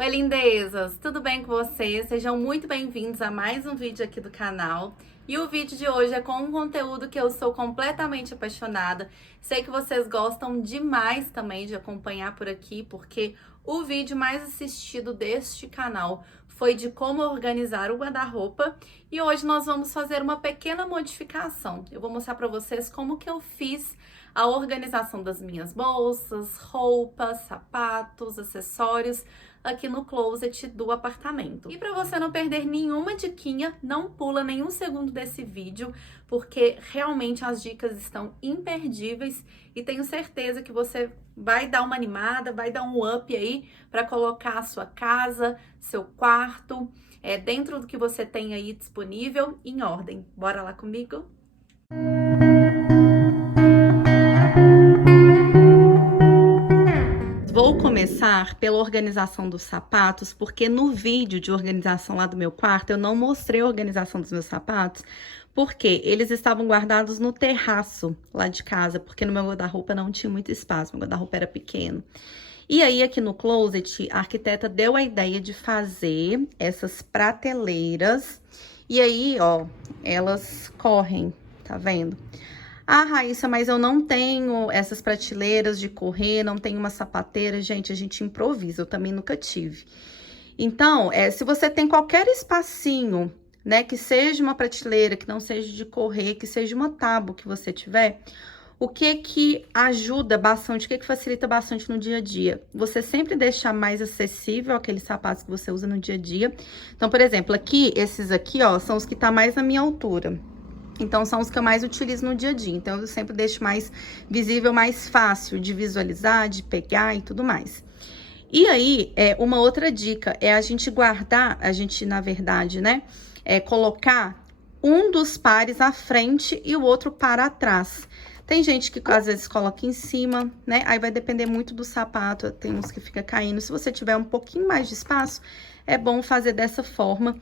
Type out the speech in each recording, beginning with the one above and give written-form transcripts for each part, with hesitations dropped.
Oi, lindezas! Tudo bem com vocês? Sejam muito bem-vindos a mais um vídeo aqui do canal. E o vídeo de hoje é com um conteúdo que eu sou completamente apaixonada. Sei que vocês gostam demais também de acompanhar por aqui, porque o vídeo mais assistido deste canal foi de como organizar o guarda-roupa. E hoje nós vamos fazer uma pequena modificação. Eu vou mostrar para vocês como que eu fiz a organização das minhas bolsas, roupas, sapatos, acessórios aqui no closet do apartamento. E para você não perder nenhuma diquinha, não pula nenhum segundo desse vídeo, porque realmente as dicas estão imperdíveis e tenho certeza que você vai dar uma animada, vai dar um up aí para colocar a sua casa, seu quarto, dentro do que você tem aí disponível em ordem. Bora lá comigo? Vou começar pela organização dos sapatos, porque no vídeo de organização lá do meu quarto, eu não mostrei a organização dos meus sapatos, porque eles estavam guardados no terraço lá de casa, porque no meu guarda-roupa não tinha muito espaço, meu guarda-roupa era pequeno. E aí, aqui no closet, a arquiteta deu a ideia de fazer essas prateleiras, e aí, ó, elas correm, tá vendo? Ah, Raíssa, mas eu não tenho essas prateleiras de correr, não tenho uma sapateira. Gente, a gente improvisa, eu também nunca tive. Então, se você tem qualquer espacinho, né, que seja uma prateleira, que não seja de correr, que seja uma tábua que você tiver, o que ajuda bastante, o que facilita bastante no dia a dia? Você sempre deixar mais acessível aqueles sapatos que você usa no dia a dia. Então, por exemplo, aqui, esses aqui, ó, são os que tá mais na minha altura. Então, são os que eu mais utilizo no dia a dia. Então, eu sempre deixo mais visível, mais fácil de visualizar, de pegar e tudo mais. E aí, uma outra dica é a gente guardar, na verdade, né, colocar um dos pares à frente e o outro para atrás. Tem gente que às vezes coloca em cima, né? Aí vai depender muito do sapato, tem uns que fica caindo. Se você tiver um pouquinho mais de espaço, é bom fazer dessa forma.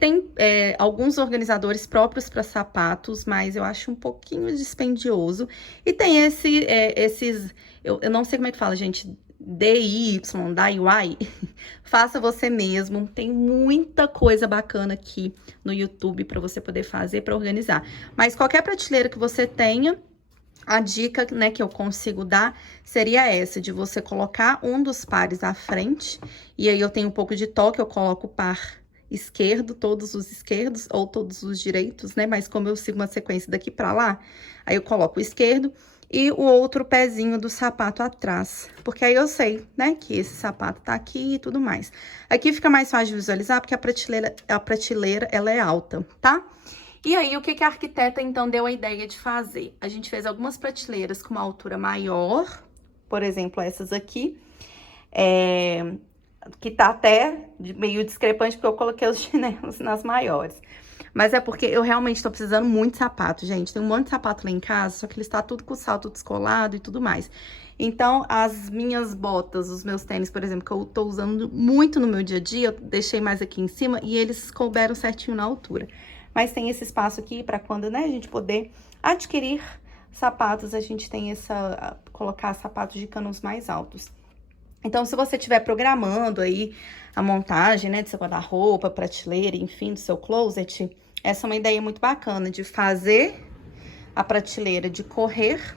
Tem alguns organizadores próprios para sapatos, mas eu acho um pouquinho dispendioso. E tem esses, eu não sei como é que fala, gente, DIY, faça você mesmo. Tem muita coisa bacana aqui no YouTube para você poder fazer, para organizar. Mas qualquer prateleira que você tenha, a dica, né, que eu consigo dar seria essa, de você colocar um dos pares à frente. E aí, eu tenho um pouco de toque, eu coloco o par esquerdo, todos os esquerdos, ou todos os direitos, né? Mas como eu sigo uma sequência daqui pra lá, aí eu coloco o esquerdo e o outro pezinho do sapato atrás. Porque aí eu sei, né, que esse sapato tá aqui e tudo mais. Aqui fica mais fácil de visualizar, porque a prateleira, ela é alta, tá? E aí, o que a arquiteta, então, deu a ideia de fazer? A gente fez algumas prateleiras com uma altura maior, por exemplo, essas aqui, que tá até meio discrepante, porque eu coloquei os chinelos nas maiores. Mas é porque eu realmente tô precisando muito de sapato, gente. Tem um monte de sapato lá em casa, só que ele está tudo com o salto descolado e tudo mais. Então, as minhas botas, os meus tênis, por exemplo, que eu tô usando muito no meu dia a dia, eu deixei mais aqui em cima e eles couberam certinho na altura. Mas tem esse espaço aqui para quando, né, a gente poder adquirir sapatos, a gente tem colocar sapatos de canos mais altos. Então, se você estiver programando aí a montagem, né, do seu guarda-roupa, prateleira, enfim, do seu closet, essa é uma ideia muito bacana de fazer a prateleira de correr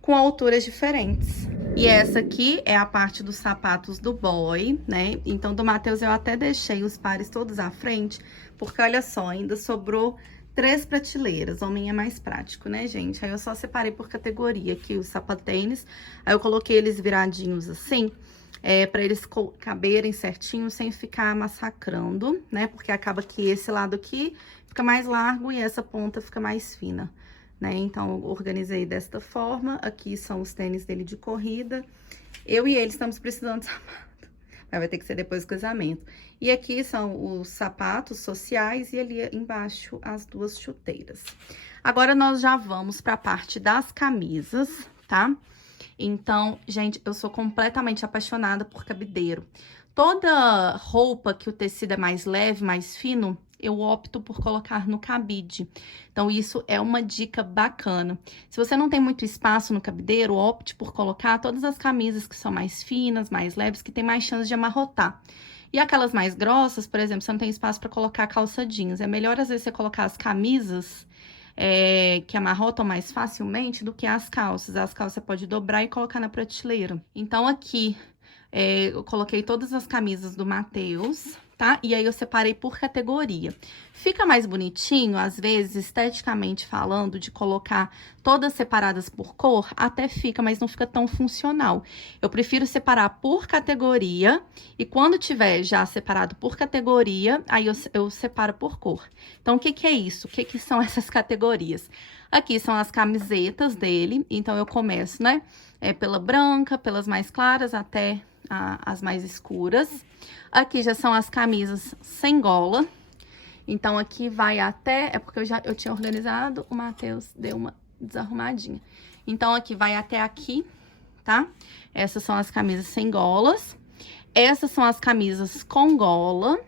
com alturas diferentes. E essa aqui é a parte dos sapatos do boy, né? Então, do Matheus eu até deixei os pares todos à frente, porque olha só, ainda sobrou 3 prateleiras. Homem é mais prático, né, gente? Aí eu só separei por categoria aqui os sapatênis. Aí eu coloquei eles viradinhos assim, pra eles caberem certinho, sem ficar massacrando, né? Porque acaba que esse lado aqui fica mais largo e essa ponta fica mais fina, né? Então, eu organizei desta forma. Aqui são os tênis dele de corrida. Eu e ele estamos precisando de sapato, mas vai ter que ser depois do casamento. E aqui são os sapatos sociais e ali embaixo as 2 chuteiras. Agora, nós já vamos para a parte das camisas, tá? Então, gente, eu sou completamente apaixonada por cabideiro. Toda roupa que o tecido é mais leve, mais fino, eu opto por colocar no cabide. Então, isso é uma dica bacana. Se você não tem muito espaço no cabideiro, opte por colocar todas as camisas que são mais finas, mais leves, que tem mais chance de amarrotar. E aquelas mais grossas, por exemplo, você não tem espaço para colocar calça jeans. É melhor, às vezes, você colocar as camisas que amarrotam mais facilmente do que as calças. As calças você pode dobrar e colocar na prateleira. Então, aqui, eu coloquei todas as camisas do Matheus, tá? E aí, eu separei por categoria. Fica mais bonitinho, às vezes, esteticamente falando, de colocar todas separadas por cor, até fica, mas não fica tão funcional. Eu prefiro separar por categoria, e quando tiver já separado por categoria, aí eu separo por cor. Então, o que que é isso? O que que são essas categorias? Aqui são as camisetas dele, então eu começo, né, pela branca, pelas mais claras até as mais escuras. Aqui já são as camisas sem gola. Então, aqui vai até... É porque eu tinha organizado, o Matheus deu uma desarrumadinha. Então, aqui vai até aqui, tá? Essas são as camisas sem golas. Essas são as camisas com gola.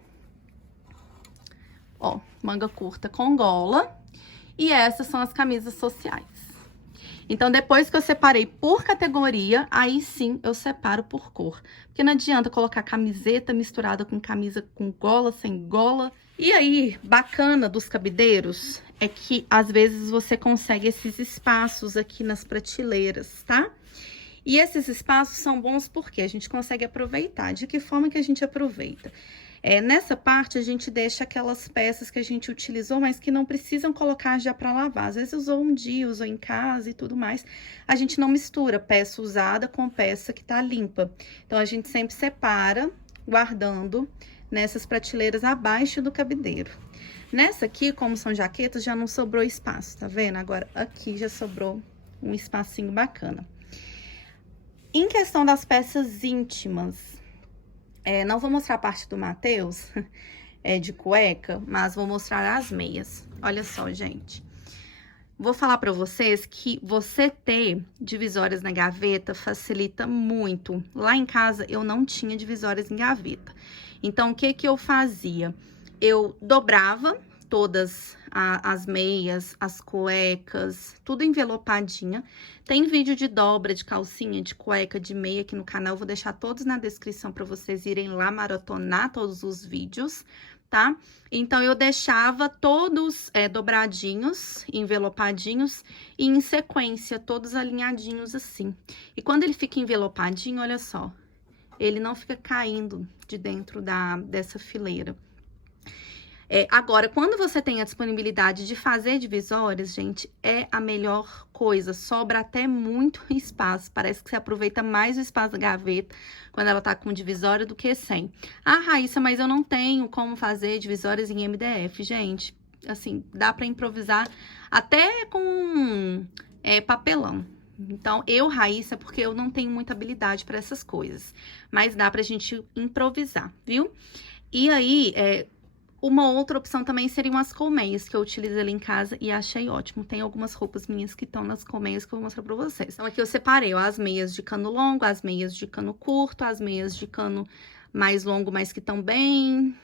Ó, manga curta com gola. E essas são as camisas sociais. Então, depois que eu separei por categoria, aí sim eu separo por cor. Porque não adianta colocar camiseta misturada com camisa com gola, sem gola. E aí, bacana dos cabideiros é que, às vezes, você consegue esses espaços aqui nas prateleiras, tá? E esses espaços são bons porque a gente consegue aproveitar. De que forma que a gente aproveita? Nessa parte, a gente deixa aquelas peças que a gente utilizou, mas que não precisam colocar já para lavar. Às vezes, usou um dia, usou em casa e tudo mais. A gente não mistura peça usada com peça que tá limpa. Então, a gente sempre separa, guardando nessas prateleiras abaixo do cabideiro. Nessa aqui, como são jaquetas, já não sobrou espaço, tá vendo? Agora, aqui já sobrou um espacinho bacana. Em questão das peças íntimas... não vou mostrar a parte do Matheus, de cueca, mas vou mostrar as meias. Olha só, gente. Vou falar pra vocês que você ter divisórias na gaveta facilita muito. Lá em casa, eu não tinha divisórias em gaveta. Então, o que que eu fazia? Eu dobrava todas as meias, as cuecas, tudo envelopadinha. Tem vídeo de dobra, de calcinha, de cueca, de meia aqui no canal. Eu vou deixar todos na descrição para vocês irem lá maratonar todos os vídeos, tá? Então, eu deixava todos dobradinhos, envelopadinhos e em sequência, todos alinhadinhos assim. E quando ele fica envelopadinho, olha só, ele não fica caindo de dentro dessa fileira. Agora, quando você tem a disponibilidade de fazer divisórias, gente, é a melhor coisa. Sobra até muito espaço. Parece que você aproveita mais o espaço da gaveta quando ela tá com divisória do que sem. Ah, Raíssa, mas eu não tenho como fazer divisórias em MDF. Gente, assim, dá pra improvisar até com papelão. Então, Raíssa, porque eu não tenho muita habilidade para essas coisas. Mas dá pra gente improvisar, viu? E aí, uma outra opção também seriam as colmeias, que eu utilizo ali em casa e achei ótimo. Tem algumas roupas minhas que estão nas colmeias que eu vou mostrar pra vocês. Então, aqui eu separei, ó, as meias de cano longo, as meias de cano curto, as meias de cano mais longo, mas que estão bem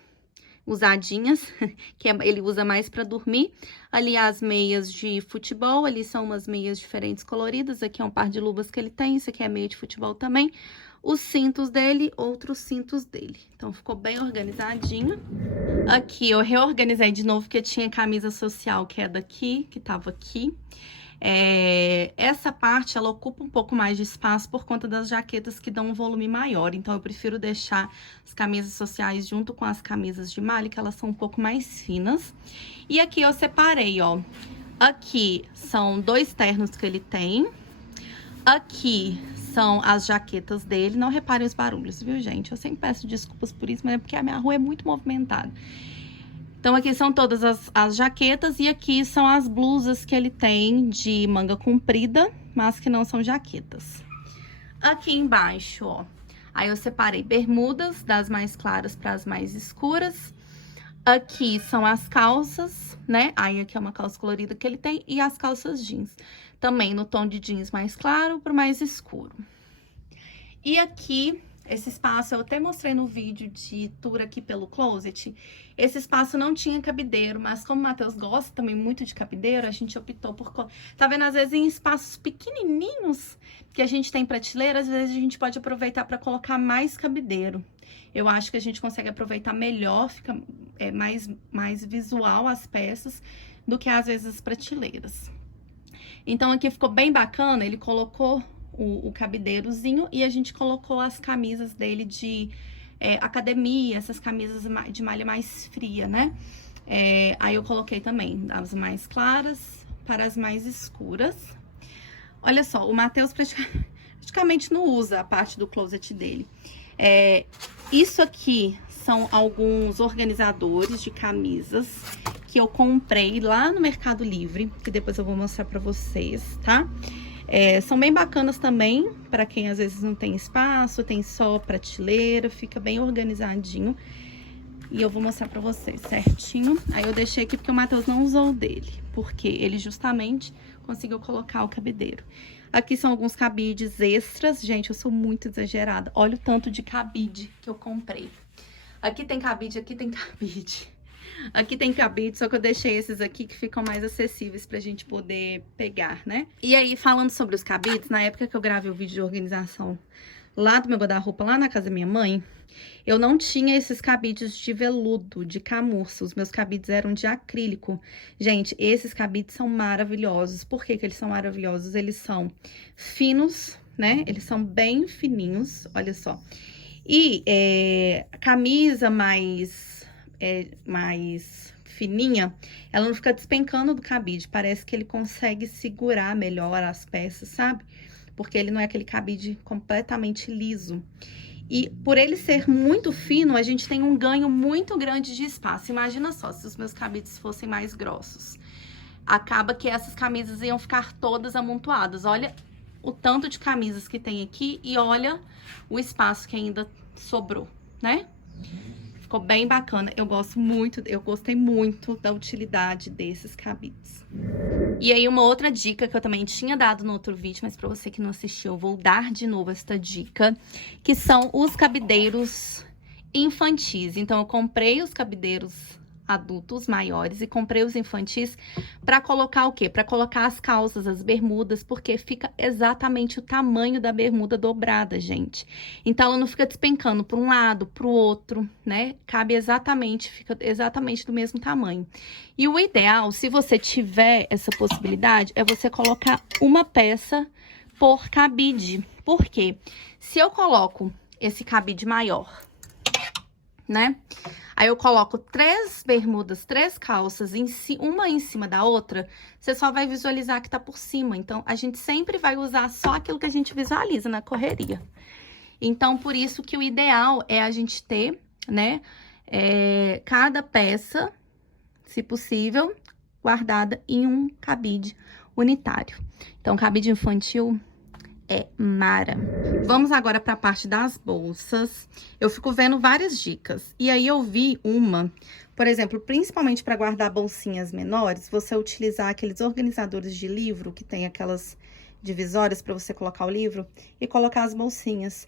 usadinhas, que ele usa mais pra dormir. Ali as meias de futebol, ali são umas meias diferentes coloridas. Aqui é um par de luvas que ele tem, isso aqui é meia de futebol também. Os cintos dele, outros cintos dele. Então, ficou bem organizadinho. Aqui, eu reorganizei de novo, porque tinha camisa social, que é daqui, que tava aqui. Essa parte, ela ocupa um pouco mais de espaço por conta das jaquetas que dão um volume maior. Então, eu prefiro deixar as camisas sociais junto com as camisas de malha, que elas são um pouco mais finas. E aqui eu separei, ó. Aqui são 2 ternos que ele tem. Aqui são as jaquetas dele. Não reparem os barulhos, viu, gente? Eu sempre peço desculpas por isso, mas é porque a minha rua é muito movimentada. Então, aqui são todas as jaquetas e aqui são as blusas que ele tem de manga comprida, mas que não são jaquetas. Aqui embaixo, ó, aí eu separei bermudas das mais claras para as mais escuras. Aqui são as calças, né? Aí aqui é uma calça colorida que ele tem e as calças jeans. Também no tom de jeans mais claro para o mais escuro. E aqui esse espaço, eu até mostrei no vídeo de tour aqui pelo closet, esse espaço não tinha cabideiro, mas como o Matheus gosta também muito de cabideiro, a gente optou por... Tá vendo? Às vezes em espaços pequenininhos que a gente tem prateleira, às vezes a gente pode aproveitar para colocar mais cabideiro. Eu acho que a gente consegue aproveitar melhor, fica mais visual as peças do que às vezes as prateleiras. Então aqui ficou bem bacana, ele colocou o cabideirozinho e a gente colocou as camisas dele de academia, essas camisas de malha mais fria, né? Aí eu coloquei também as mais claras para as mais escuras. Olha só, o Matheus praticamente não usa a parte do closet dele. Isso aqui são alguns organizadores de camisas que eu comprei lá no Mercado Livre, que depois eu vou mostrar pra vocês, tá? São bem bacanas também, para quem às vezes não tem espaço, tem só prateleira, fica bem organizadinho. E eu vou mostrar pra vocês certinho. Aí eu deixei aqui porque o Matheus não usou o dele, porque ele justamente conseguiu colocar o cabideiro. Aqui são alguns cabides extras. Gente, eu sou muito exagerada. Olha o tanto de cabide que eu comprei. Aqui tem cabide, aqui tem cabide. Aqui tem cabide, só que eu deixei esses aqui que ficam mais acessíveis pra gente poder pegar, né? E aí, falando sobre os cabides, na época que eu gravei o vídeo de organização lá do meu guarda-roupa, lá na casa da minha mãe, eu não tinha esses cabides de veludo, de camurça. Os meus cabides eram de acrílico. Gente, esses cabides são maravilhosos. Por que que eles são maravilhosos? Eles são finos, né? Eles são bem fininhos, olha só. E a camisa mais fininha, ela não fica despencando do cabide. Parece que ele consegue segurar melhor as peças, sabe? Porque ele não é aquele cabide completamente liso. E por ele ser muito fino, a gente tem um ganho muito grande de espaço. Imagina só, se os meus cabides fossem mais grossos. Acaba que essas camisas iam ficar todas amontoadas. Olha o tanto de camisas que tem aqui e olha o espaço que ainda sobrou, né? Ficou bem bacana. Eu gostei muito da utilidade desses cabides. E aí, uma outra dica que eu também tinha dado no outro vídeo, mas pra você que não assistiu, eu vou dar de novo esta dica, que são os cabideiros infantis. Então, eu comprei os cabideiros adultos maiores e comprei os infantis pra colocar o quê? Pra colocar as calças, as bermudas, porque fica exatamente o tamanho da bermuda dobrada, gente. Então, ela não fica despencando para um lado, pro outro, né? Cabe exatamente, fica exatamente do mesmo tamanho. E o ideal, se você tiver essa possibilidade, é você colocar uma peça por cabide. Por quê? Se eu coloco esse cabide maior, né? Aí eu coloco 3 bermudas, 3 calças, uma em cima da outra, você só vai visualizar que tá por cima. Então, a gente sempre vai usar só aquilo que a gente visualiza na correria. Então, por isso que o ideal é a gente ter, né, cada peça, se possível, guardada em um cabide unitário. Então, cabide infantil é mara. Vamos agora para a parte das bolsas. Eu fico vendo várias dicas. E aí eu vi uma, por exemplo, principalmente para guardar bolsinhas menores, você utilizar aqueles organizadores de livro que tem aquelas divisórias para você colocar o livro e colocar as bolsinhas.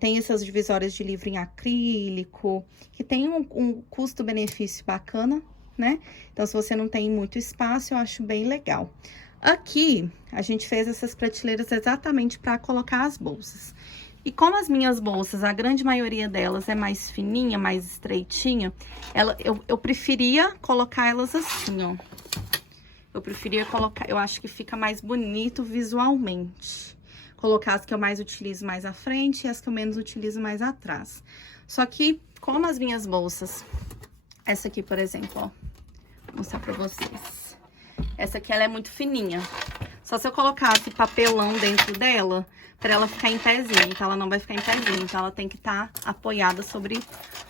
Tem essas divisórias de livro em acrílico, que tem um custo-benefício bacana, né? Então, se você não tem muito espaço, eu acho bem legal. Aqui, a gente fez essas prateleiras exatamente para colocar as bolsas. E como as minhas bolsas, a grande maioria delas é mais fininha, mais estreitinha, eu preferia colocar elas assim, ó. Eu preferia colocar, eu acho que fica mais bonito visualmente. Colocar as que eu mais utilizo mais à frente e as que eu menos utilizo mais atrás. Só que, como as minhas bolsas, essa aqui, por exemplo, ó, vou mostrar pra vocês. Essa aqui, ela é muito fininha. Só se eu colocasse papelão dentro dela, pra ela ficar em pezinho. Então, ela não vai ficar em pezinho. Então, ela tem que estar apoiada sobre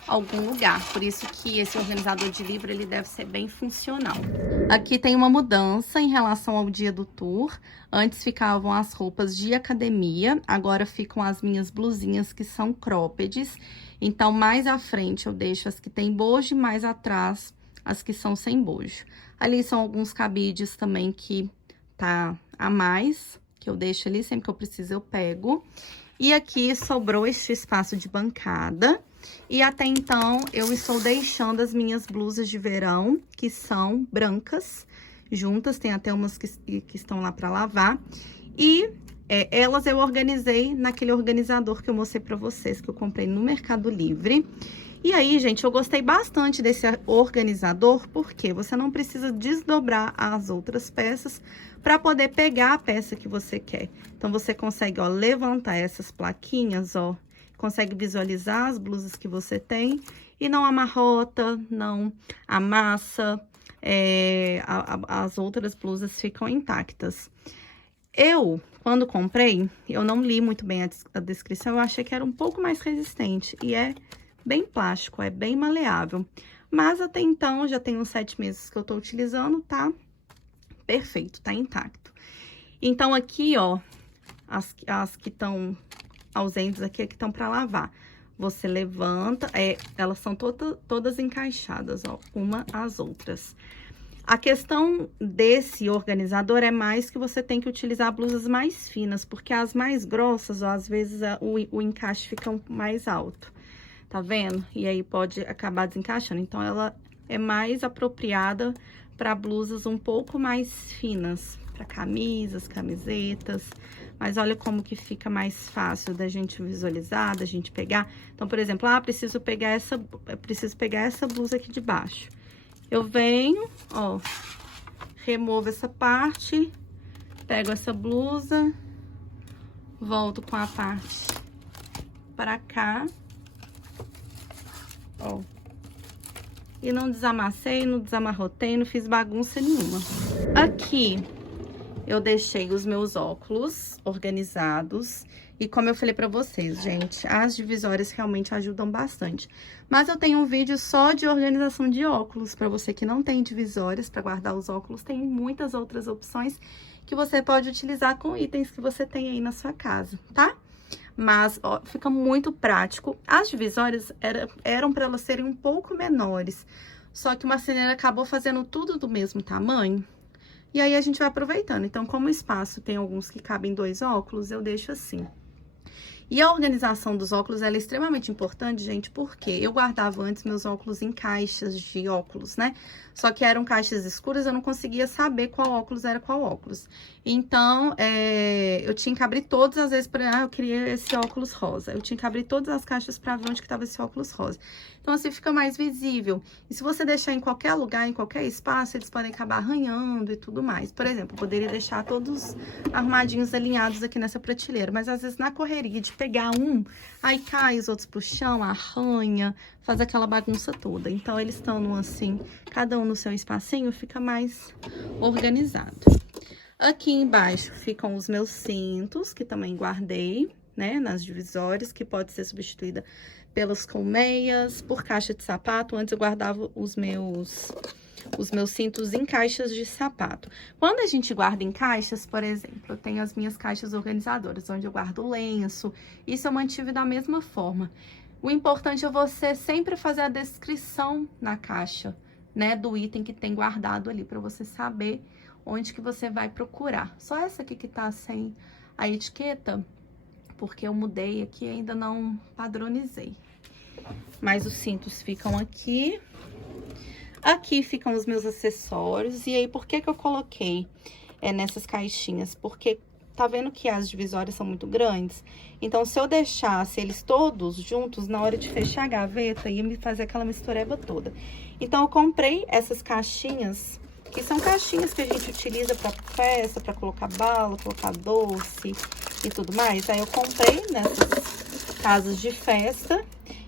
algum lugar. Por isso que esse organizador de livro, ele deve ser bem funcional. Aqui tem uma mudança em relação ao dia do tour. Antes ficavam as roupas de academia. Agora ficam as minhas blusinhas, que são croppeds. Então, mais à frente, eu deixo as que tem bojo e mais atrás, as que são sem bojo. Ali são alguns cabides também que tá a mais, que eu deixo ali, sempre que eu preciso eu pego. E aqui sobrou este espaço de bancada. E até então, eu estou deixando as minhas blusas de verão, que são brancas, juntas. Tem até umas que estão lá para lavar. E elas eu organizei naquele organizador que eu mostrei para vocês, que eu comprei no Mercado Livre. E aí, gente, eu gostei bastante desse organizador, porque você não precisa desdobrar as outras peças para poder pegar a peça que você quer. Então, você consegue, ó, levantar essas plaquinhas, ó, consegue visualizar as blusas que você tem e não amarrota, não amassa, as outras blusas ficam intactas. Eu, quando comprei, eu não li muito bem a descrição, eu achei que era um pouco mais resistente e é bem plástico, é bem maleável. Mas até então, já tem uns 7 meses que eu tô utilizando, tá perfeito, tá intacto. Então, aqui, ó, as que estão ausentes aqui, que estão pra lavar. Você levanta, elas são todas encaixadas, ó, uma às outras. A questão desse organizador é mais que você tem que utilizar blusas mais finas, porque as mais grossas, ó, às vezes o encaixe fica mais alto. Tá vendo? E aí pode acabar desencaixando. Então, ela é mais apropriada para blusas um pouco mais finas, para camisas, camisetas. Mas olha como que fica mais fácil da gente visualizar, da gente pegar. Então, por exemplo, preciso pegar essa blusa aqui de baixo. Eu venho, ó, removo essa parte, pego essa blusa, volto com a parte para cá. Ó, e não desamassei, não desamarrotei, não fiz bagunça nenhuma. Aqui, eu deixei os meus óculos organizados. E como eu falei pra vocês, gente, as divisórias realmente ajudam bastante. Mas eu tenho um vídeo só de organização de óculos. Pra você que não tem divisórias pra guardar os óculos, tem muitas outras opções que você pode utilizar com itens que você tem aí na sua casa, tá? Mas, ó, fica muito prático. As divisórias eram para elas serem um pouco menores. Só que o marceneiro acabou fazendo tudo do mesmo tamanho. E aí, a gente vai aproveitando. Então, como o espaço tem alguns que cabem 2 óculos, eu deixo assim. E a organização dos óculos, ela é extremamente importante, gente, porque eu guardava antes meus óculos em caixas de óculos, né? Só que eram caixas escuras, eu não conseguia saber qual óculos era qual óculos. Então, eu tinha que abrir todas as vezes para... eu queria esse óculos rosa. Eu tinha que abrir todas as caixas para ver onde que tava esse óculos rosa. Então, assim, fica mais visível. E se você deixar em qualquer lugar, em qualquer espaço, eles podem acabar arranhando e tudo mais. Por exemplo, eu poderia deixar todos arrumadinhos, alinhados aqui nessa prateleira. Mas, às vezes, na correria de pegar um, aí cai os outros pro chão, arranha, faz aquela bagunça toda. Então, eles estão assim, cada um no seu espacinho, fica mais organizado. Aqui embaixo ficam os meus cintos, que também guardei, né, nas divisórias, que pode ser substituída pelas colmeias, por caixa de sapato. Antes eu guardava os meus cintos em caixas de sapato. Quando a gente guarda em caixas, por exemplo, eu tenho as minhas caixas organizadoras, onde eu guardo o lenço. Isso eu mantive da mesma forma. O importante é você sempre fazer a descrição na caixa, né, do item que tem guardado ali, para você saber onde que você vai procurar. Só essa aqui que tá sem a etiqueta, porque eu mudei aqui e ainda não padronizei. Mas os cintos ficam aqui. Aqui ficam os meus acessórios. E aí, por que que eu coloquei nessas caixinhas? Porque tá vendo que as divisórias são muito grandes? Então, se eu deixasse eles todos juntos, na hora de fechar a gaveta, ia me fazer aquela mistureba toda. Então, eu comprei essas caixinhas, que são caixinhas que a gente utiliza para festa, para colocar bala, colocar doce e tudo mais. Aí, eu comprei nessas casas de festa.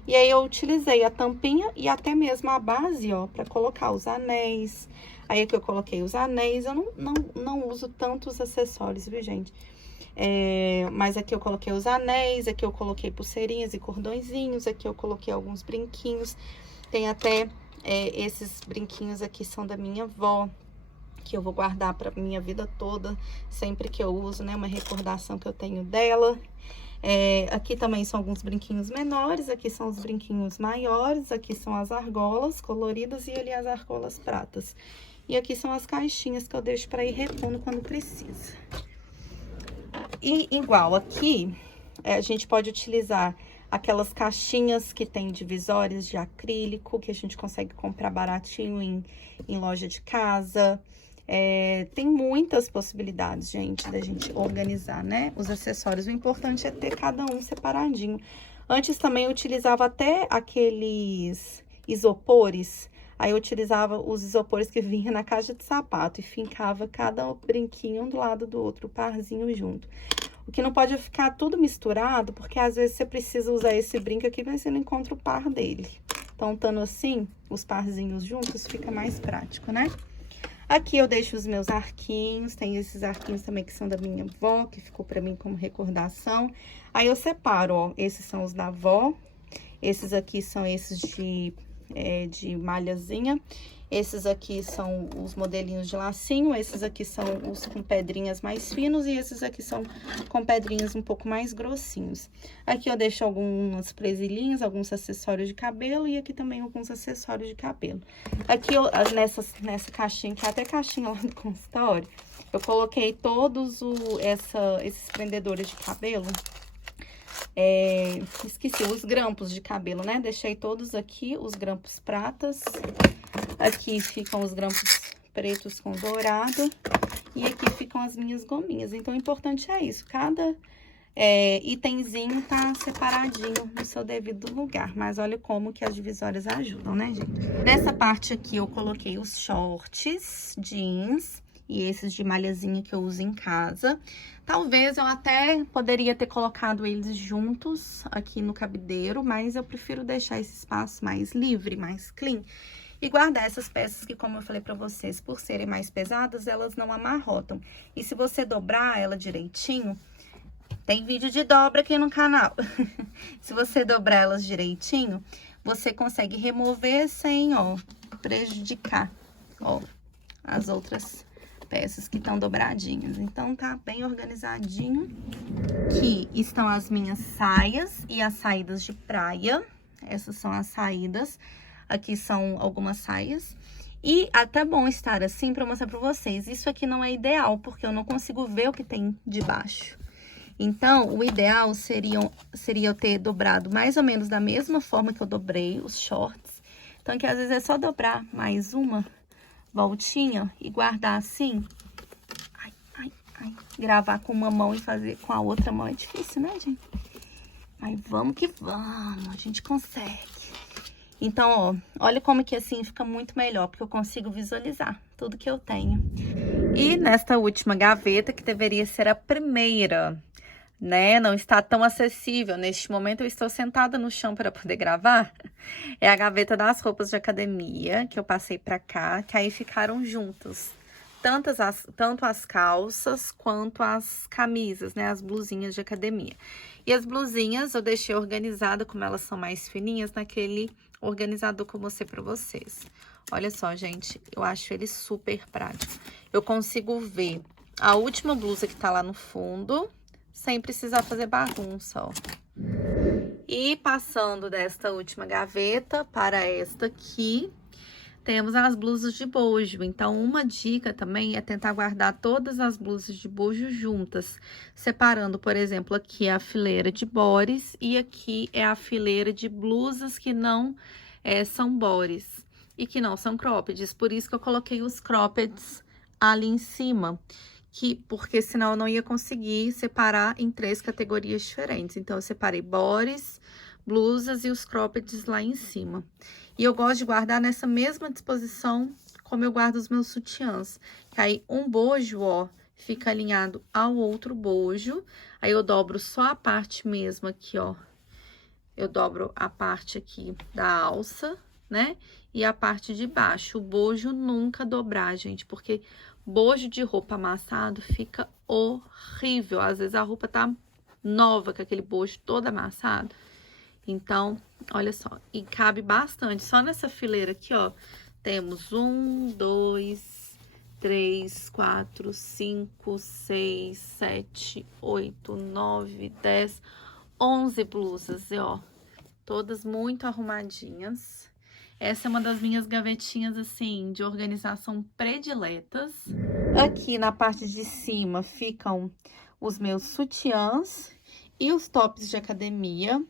E aí, eu utilizei a tampinha e até mesmo a base, ó, pra colocar os anéis. Aí, aqui eu coloquei os anéis. Eu não uso tantos acessórios, viu, gente? Mas aqui eu coloquei os anéis, aqui eu coloquei pulseirinhas e cordõezinhos. Aqui eu coloquei alguns brinquinhos. Tem até esses brinquinhos aqui são da minha avó, que eu vou guardar pra minha vida toda, sempre que eu uso, né? Uma recordação que eu tenho dela. Aqui também são alguns brinquinhos menores, aqui são os brinquinhos maiores, aqui são as argolas coloridas e ali as argolas pratas. E aqui são as caixinhas que eu deixo para ir repondo quando precisa. E igual aqui, a gente pode utilizar aquelas caixinhas que tem divisórias de acrílico, que a gente consegue comprar baratinho em loja de casa. Tem muitas possibilidades, gente, da gente organizar, né, os acessórios. O importante é ter cada um separadinho. Antes também eu utilizava até aqueles isopores. Aí eu utilizava os isopores que vinha na caixa de sapato e fincava cada brinquinho um do lado do outro, o parzinho junto. O que não pode é ficar tudo misturado, porque às vezes você precisa usar esse brinco aqui, mas você não encontra o par dele. Então, estando assim, os parzinhos juntos, fica mais prático, né? Aqui eu deixo os meus arquinhos, tem esses arquinhos também que são da minha avó, que ficou pra mim como recordação. Aí eu separo, ó, esses são os da avó, esses aqui são esses de malhazinha. Esses aqui são os modelinhos de lacinho, esses aqui são os com pedrinhas mais finos e esses aqui são com pedrinhas um pouco mais grossinhos. Aqui eu deixo algumas presilhinhas, alguns acessórios de cabelo e aqui também alguns acessórios de cabelo. Aqui nessa caixinha, que é até caixinha lá do consultório, eu coloquei todos esses prendedores de cabelo. Esqueci, os grampos de cabelo, né? Deixei todos aqui, os grampos pratas. Aqui ficam os grampos pretos com dourado. E aqui ficam as minhas gominhas. Então, o importante é isso. Cada itemzinho tá separadinho no seu devido lugar. Mas olha como que as divisórias ajudam, né, gente? Nessa parte aqui, eu coloquei os shorts, jeans e esses de malhazinha que eu uso em casa. Talvez eu até poderia ter colocado eles juntos aqui no cabideiro, mas eu prefiro deixar esse espaço mais livre, mais clean. E guardar essas peças que, como eu falei pra vocês, por serem mais pesadas, elas não amarrotam. E se você dobrar ela direitinho, tem vídeo de dobra aqui no canal. Se você dobrar elas direitinho, você consegue remover sem, ó, prejudicar, ó, as outras peças que estão dobradinhas. Então, tá bem organizadinho. Aqui estão as minhas saias e as saídas de praia. Essas são as saídas. Aqui são algumas saias. E até bom estar assim pra mostrar pra vocês. Isso aqui não é ideal, porque eu não consigo ver o que tem debaixo. Então, o ideal seria eu ter dobrado mais ou menos da mesma forma que eu dobrei os shorts. Então, aqui às vezes é só dobrar mais uma voltinha e guardar assim. Ai, ai, ai. Gravar com uma mão e fazer com a outra mão é difícil, né, gente? Mas vamos que vamos, a gente consegue. Então, ó, olha como que assim fica muito melhor, porque eu consigo visualizar tudo que eu tenho. E nesta última gaveta, que deveria ser a primeira, né, não está tão acessível. Neste momento eu estou sentada no chão para poder gravar. É a gaveta das roupas de academia, que eu passei pra cá, que aí ficaram juntas. Tanto as calças quanto as camisas, né, as blusinhas de academia. E as blusinhas eu deixei organizada, como elas são mais fininhas, naquele organizador que eu mostrei pra vocês. Olha só, gente, eu acho ele super prático. Eu consigo ver a última blusa que tá lá no fundo, sem precisar fazer bagunça, ó. E passando desta última gaveta para esta aqui, temos as blusas de bojo. Então, uma dica também é tentar guardar todas as blusas de bojo juntas, separando, por exemplo, aqui é a fileira de bores e aqui é a fileira de blusas que não são bores e que não são croppeds. Por isso que eu coloquei os croppeds ali em cima, porque senão eu não ia conseguir separar em 3 categorias diferentes. Então, eu separei bores, blusas e os croppeds lá em cima. E eu gosto de guardar nessa mesma disposição como eu guardo os meus sutiãs. Que aí, um bojo, ó, fica alinhado ao outro bojo. Aí, eu dobro só a parte mesmo aqui, ó. Eu dobro a parte aqui da alça, né? E a parte de baixo. O bojo nunca dobrar, gente, porque bojo de roupa amassado fica horrível. Às vezes, a roupa tá nova com aquele bojo todo amassado. Então, olha só, e cabe bastante. Só nessa fileira aqui, ó, temos 1, 2, 3, 4, 5, 6, 7, 8, 9, 10, 11 blusas, e ó, todas muito arrumadinhas. Essa é uma das minhas gavetinhas, assim, de organização prediletas. Aqui na parte de cima ficam os meus sutiãs E os tops de academia.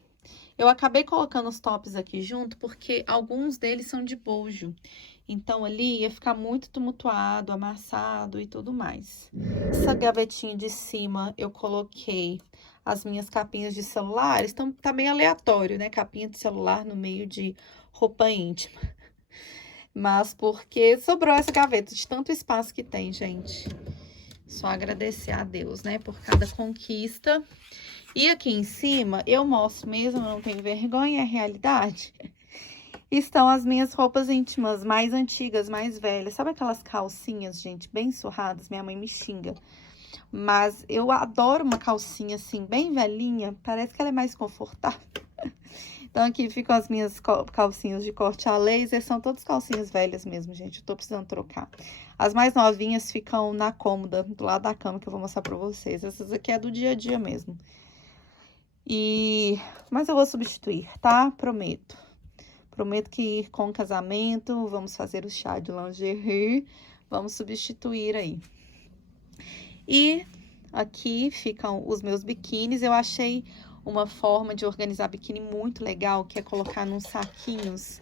Eu acabei colocando os tops aqui junto porque alguns deles são de bojo. Então, ali ia ficar muito tumultuado, amassado e tudo mais. Essa gavetinha de cima, eu coloquei as minhas capinhas de celulares. Então, tá meio aleatório, né? Capinha de celular no meio de roupa íntima. Mas porque sobrou essa gaveta de tanto espaço que tem, gente. Só agradecer a Deus, né? Por cada conquista. E aqui em cima, eu mostro mesmo, eu não tenho vergonha, é realidade. Estão as minhas roupas íntimas mais antigas, mais velhas. Sabe aquelas calcinhas, gente, bem surradas? Minha mãe me xinga. Mas eu adoro uma calcinha assim, bem velhinha. Parece que ela é mais confortável. Então, aqui ficam as minhas calcinhas de corte a laser. São todas calcinhas velhas mesmo, gente. Eu tô precisando trocar. As mais novinhas ficam na cômoda, do lado da cama, que eu vou mostrar pra vocês. Essas aqui é do dia a dia mesmo. Mas eu vou substituir, tá? Prometo. Prometo que com o casamento, vamos fazer o chá de lingerie. Vamos substituir aí. E aqui ficam os meus biquínis. Eu achei uma forma de organizar biquíni muito legal, que é colocar nos saquinhos.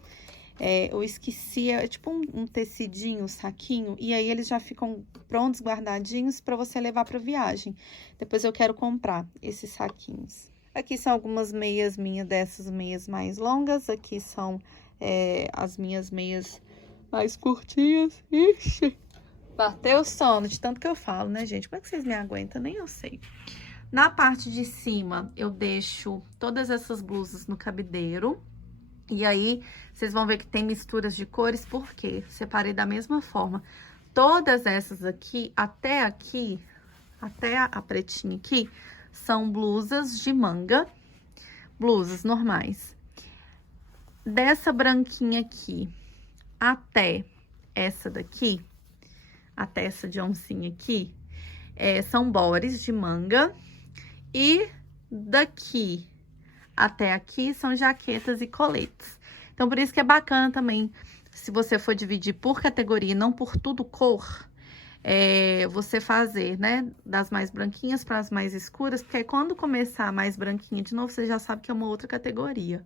Eu esqueci, é tipo um tecidinho, saquinho, e aí eles já ficam prontos, guardadinhos, para você levar para viagem. Depois eu quero comprar esses saquinhos. Aqui são algumas meias minhas, dessas meias mais longas. Aqui são as minhas meias mais curtinhas. Ixi, bateu o sono de tanto que eu falo, né, gente? Como é que vocês me aguentam? Nem eu sei. Na parte de cima, eu deixo todas essas blusas no cabideiro. E aí, vocês vão ver que tem misturas de cores, porque separei da mesma forma. Todas essas aqui, até a pretinha aqui, são blusas de manga, blusas normais. Dessa branquinha aqui até essa daqui, até essa de oncinha aqui, são bores de manga. E daqui até aqui são jaquetas e coletes. Então, por isso que é bacana também, se você for dividir por categoria, não por tudo cor, você fazer, né, das mais branquinhas para as mais escuras, porque aí quando começar a mais branquinha de novo, você já sabe que é uma outra categoria,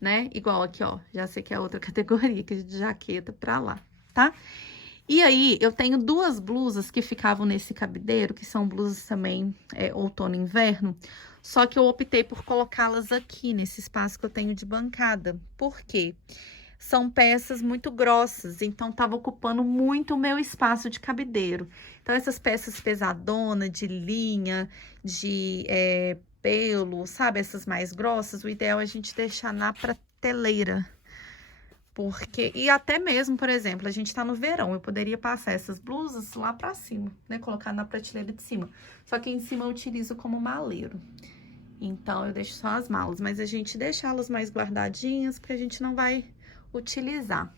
né? Igual aqui, ó, já sei que é outra categoria, que é de jaqueta pra lá, tá? E aí, eu tenho duas blusas que ficavam nesse cabideiro, que são blusas também outono e inverno, só que eu optei por colocá-las aqui, nesse espaço que eu tenho de bancada. Por quê? São peças muito grossas, então tava ocupando muito o meu espaço de cabideiro. Então, essas peças pesadonas, de linha, de pelo, sabe? Essas mais grossas, o ideal é a gente deixar na prateleira. E até mesmo, por exemplo, a gente tá no verão, eu poderia passar essas blusas lá pra cima, né? Colocar na prateleira de cima. Só que em cima eu utilizo como maleiro. Então, eu deixo só as malas, mas a gente deixa elas mais guardadinhas, porque a gente não vai utilizar.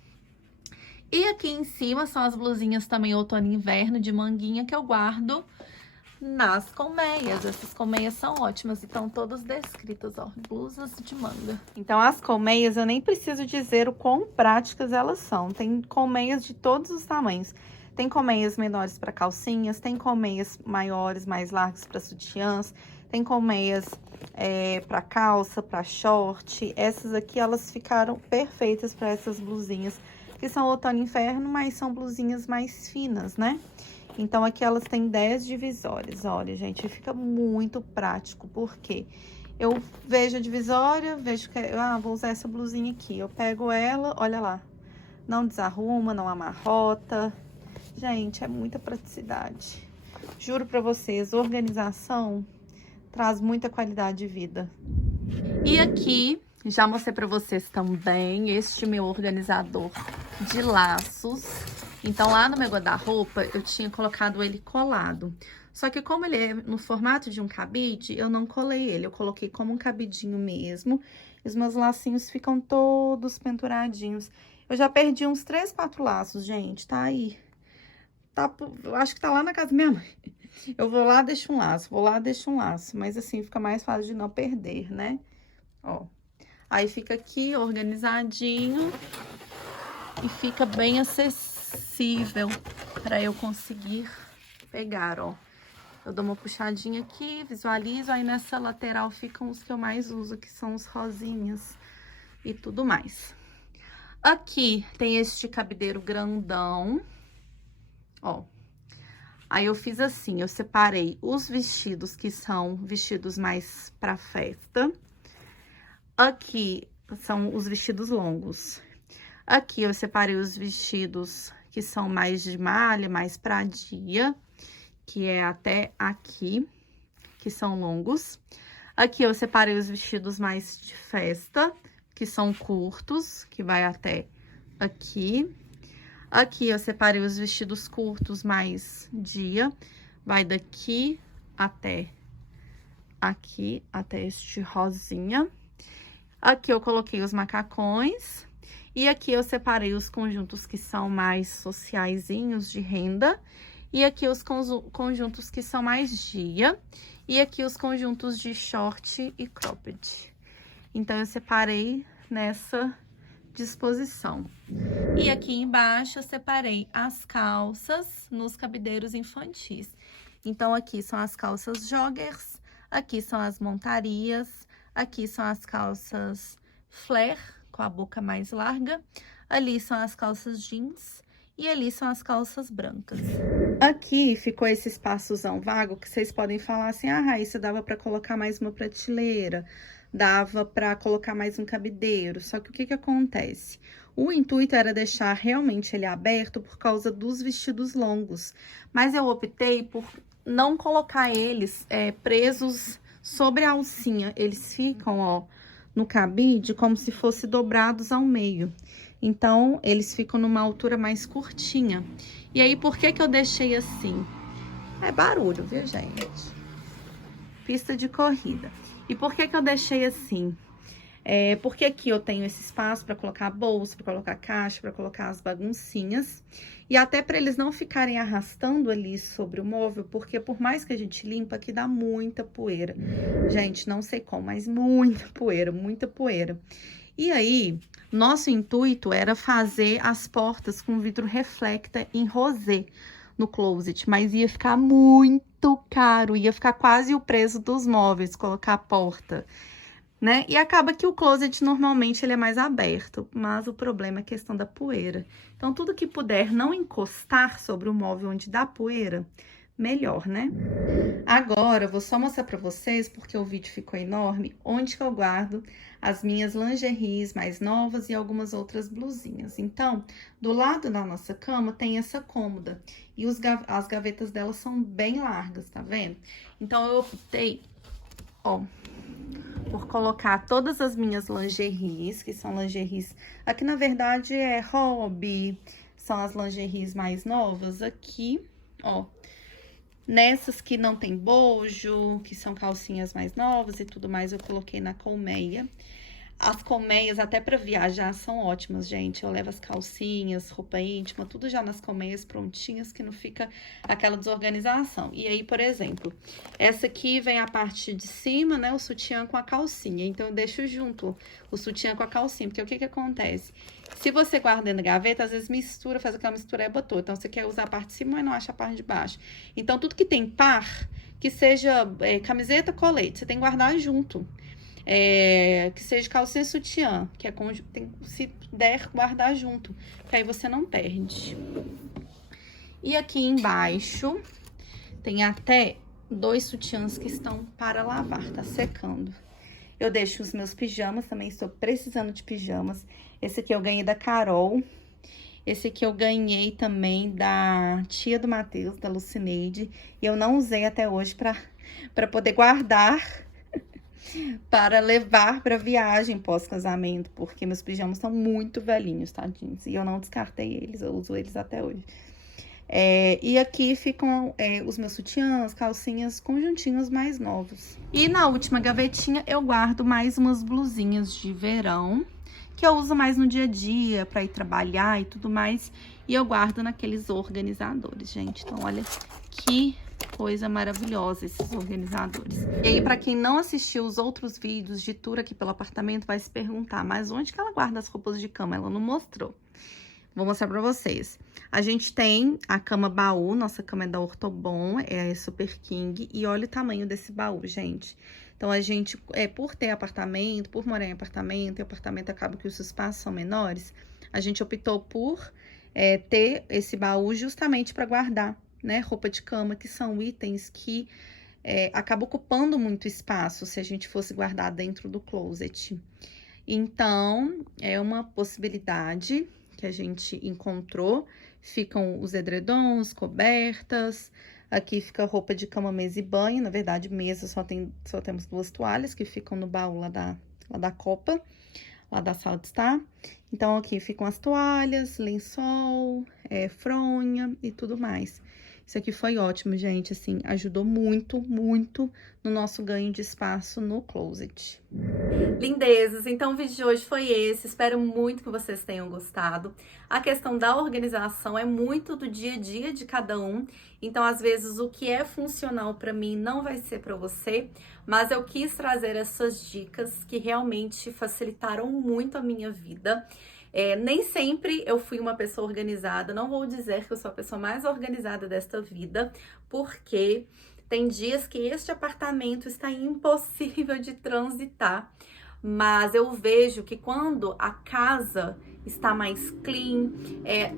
E aqui em cima são as blusinhas também outono e inverno de manguinha que eu guardo nas colmeias. Essas colmeias são ótimas e estão todas descritas, ó, blusas de manga. Então, as colmeias, eu nem preciso dizer o quão práticas elas são. Tem colmeias de todos os tamanhos. Tem colmeias menores para calcinhas, tem colmeias maiores, mais largas para sutiãs, tem colmeias para calça, para short. Essas aqui, elas ficaram perfeitas para essas blusinhas, que são outono e inverno, mas são blusinhas mais finas, né? Então, aqui elas têm 10 divisórias. Olha, gente, fica muito prático, porque eu vejo a divisória, vejo que, vou usar essa blusinha aqui. Eu pego ela, olha lá, não desarruma, não amarrota. Gente, é muita praticidade. Juro pra vocês, organização traz muita qualidade de vida. E aqui, já mostrei pra vocês também este meu organizador de laços. Então, lá no meu guarda-roupa, eu tinha colocado ele colado. Só que como ele é no formato de um cabide, eu não colei ele. Eu coloquei como um cabidinho mesmo. Os meus lacinhos ficam todos penduradinhos. Eu já perdi uns 3, 4 laços, gente. Tá aí. Eu acho que tá lá na casa da minha mãe. Eu vou lá, deixo um laço. Vou lá, deixo um laço. Mas assim, fica mais fácil de não perder, né? Ó. Aí fica aqui organizadinho. E fica bem acessível para eu conseguir pegar, ó. Eu dou uma puxadinha aqui, visualizo, aí nessa lateral ficam os que eu mais uso, que são os rosinhas e tudo mais. Aqui tem este cabideiro grandão, ó. Aí eu fiz assim, eu separei os vestidos que são vestidos mais pra festa. Aqui são os vestidos longos. Aqui eu separei os vestidos que são mais de malha, mais pra dia, que é até aqui, que são longos. Aqui eu separei os vestidos mais de festa, que são curtos, que vai até aqui. Aqui eu separei os vestidos curtos mais dia, vai daqui até aqui, até este rosinha. Aqui eu coloquei os macacões. E aqui eu separei os conjuntos que são mais sociaizinhos, de renda. E aqui os conjuntos que são mais dia. E aqui os conjuntos de short e cropped. Então, eu separei nessa disposição. E aqui embaixo eu separei as calças nos cabideiros infantis. Então, aqui são as calças joggers, aqui são as montarias, aqui são as calças flare, com a boca mais larga, ali são as calças jeans e ali são as calças brancas. Aqui ficou esse espaçozão vago que vocês podem falar assim, ah, Raíssa, dava pra colocar mais uma prateleira, dava pra colocar mais um cabideiro, só que o que que acontece? O intuito era deixar realmente ele aberto por causa dos vestidos longos, mas eu optei por não colocar eles presos sobre a alcinha, eles ficam, ó, no cabide como se fosse dobrados ao meio. Então, eles ficam numa altura mais curtinha. E aí, por que que eu deixei assim? É barulho, viu, gente? Pista de corrida. E por que que eu deixei assim? Porque aqui eu tenho esse espaço para colocar a bolsa, para colocar a caixa, para colocar as baguncinhas. E até para eles não ficarem arrastando ali sobre o móvel, porque por mais que a gente limpa, aqui dá muita poeira. Gente, não sei como, mas muita poeira, muita poeira. E aí, nosso intuito era fazer as portas com vidro reflecta em rosé no closet, mas ia ficar muito caro, ia ficar quase o preço dos móveis, colocar a porta, né? E acaba que o closet normalmente ele é mais aberto, mas o problema é a questão da poeira. Então, tudo que puder não encostar sobre o móvel onde dá poeira, melhor, né? Agora, eu vou só mostrar pra vocês, porque o vídeo ficou enorme, onde que eu guardo as minhas lingeries mais novas e algumas outras blusinhas. Então, do lado da nossa cama tem essa cômoda, e as gavetas dela são bem largas, tá vendo? Então, eu optei, ó, por colocar todas as minhas lingeries, que são lingeries... Aqui, na verdade, é hobby, são as lingeries mais novas aqui, ó. Nessas que não tem bojo, que são calcinhas mais novas e tudo mais, eu coloquei na colmeia. As colmeias, até pra viajar, são ótimas, gente. Eu levo as calcinhas, roupa íntima, tudo já nas colmeias prontinhas, que não fica aquela desorganização. E aí, por exemplo, essa aqui vem a parte de cima, né, o sutiã com a calcinha. Então, eu deixo junto o sutiã com a calcinha, porque o que que acontece? Se você guarda dentro da gaveta, às vezes mistura, faz aquela mistureba toda. Então, você quer usar a parte de cima, mas não acha a parte de baixo. Então, tudo que tem par, que seja camiseta, colete, você tem que guardar junto. Que seja calcinha e sutiã, que se der, guardar junto, que aí você não perde. E aqui embaixo tem até 2 sutiãs que estão para lavar, tá secando. Eu deixo os meus pijamas, também estou precisando de pijamas. Esse aqui eu ganhei da Carol. Esse aqui eu ganhei também da tia do Matheus, da Lucineide. E eu não usei até hoje para poder guardar, para levar para viagem pós-casamento, porque meus pijamas são muito velhinhos, tadinhos. E eu não descartei eles, eu uso eles até hoje. E aqui ficam os meus sutiãs, calcinhas, conjuntinhos mais novos. E na última gavetinha eu guardo mais umas blusinhas de verão, que eu uso mais no dia a dia, pra ir trabalhar e tudo mais. E eu guardo naqueles organizadores, gente. Então, olha que coisa maravilhosa esses organizadores. E aí, pra quem não assistiu os outros vídeos de tour aqui pelo apartamento, vai se perguntar, mas onde que ela guarda as roupas de cama? Ela não mostrou. Vou mostrar pra vocês. A gente tem a cama baú, nossa cama é da Ortobon, é a Super King, e olha o tamanho desse baú, gente. Então, a gente, por ter apartamento, por morar em apartamento, e apartamento acaba que os espaços são menores, a gente optou por ter esse baú justamente para guardar, né, roupa de cama, que são itens que acaba ocupando muito espaço se a gente fosse guardar dentro do closet. Então, é uma possibilidade que a gente encontrou. Ficam os edredons, cobertas. Aqui fica roupa de cama, mesa e banho. Na verdade, mesa só temos 2 toalhas que ficam no baú lá da copa, lá da sala de estar. Então, aqui ficam as toalhas, lençol, fronha e tudo mais. Isso aqui foi ótimo, gente, assim, ajudou muito, muito no nosso ganho de espaço no closet. Lindezas, então o vídeo de hoje foi esse, espero muito que vocês tenham gostado. A questão da organização é muito do dia a dia de cada um, então às vezes o que é funcional para mim não vai ser para você, mas eu quis trazer essas dicas que realmente facilitaram muito a minha vida. Nem sempre eu fui uma pessoa organizada, não vou dizer que eu sou a pessoa mais organizada desta vida, porque tem dias que este apartamento está impossível de transitar, mas eu vejo que quando a casa está mais clean,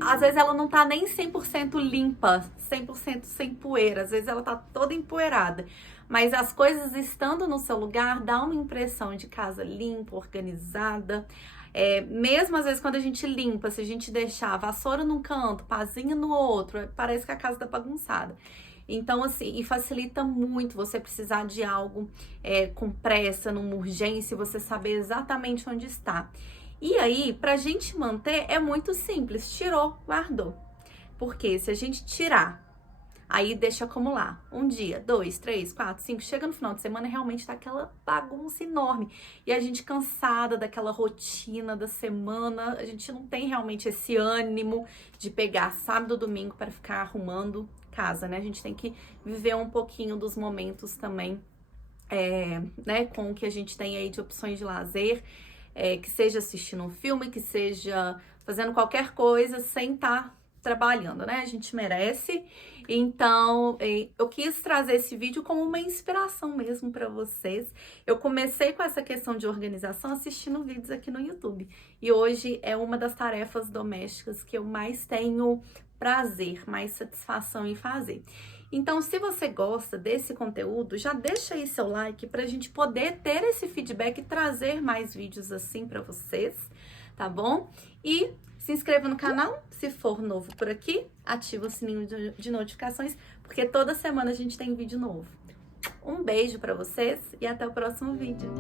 às vezes ela não tá nem 100% limpa, 100% sem poeira, às vezes ela tá toda empoeirada, mas as coisas estando no seu lugar dá uma impressão de casa limpa, organizada. Mesmo às vezes quando a gente limpa, se a gente deixar a vassoura num canto, pazinha no outro, parece que a casa tá bagunçada. Então, assim, e facilita muito você precisar de algo com pressa, numa urgência, você saber exatamente onde está. E aí, pra gente manter, é muito simples. Tirou, guardou. Porque se a gente tirar, aí deixa acumular. 1 dia, 2, 3, 4, 5, chega no final de semana, realmente tá aquela bagunça enorme. E a gente cansada daquela rotina da semana, a gente não tem realmente esse ânimo de pegar sábado, domingo para ficar arrumando casa, né? A gente tem que viver um pouquinho dos momentos também, né? Com o que a gente tem aí de opções de lazer, que seja assistindo um filme, que seja fazendo qualquer coisa sem estar trabalhando, né? A gente merece. Então, eu quis trazer esse vídeo como uma inspiração mesmo para vocês. Eu comecei com essa questão de organização assistindo vídeos aqui no YouTube. E hoje é uma das tarefas domésticas que eu mais tenho prazer, mais satisfação em fazer. Então, se você gosta desse conteúdo, já deixa aí seu like para a gente poder ter esse feedback e trazer mais vídeos assim para vocês, tá bom? E se inscreva no canal, se for novo por aqui, ativa o sininho de notificações, porque toda semana a gente tem vídeo novo. Um beijo para vocês e até o próximo vídeo.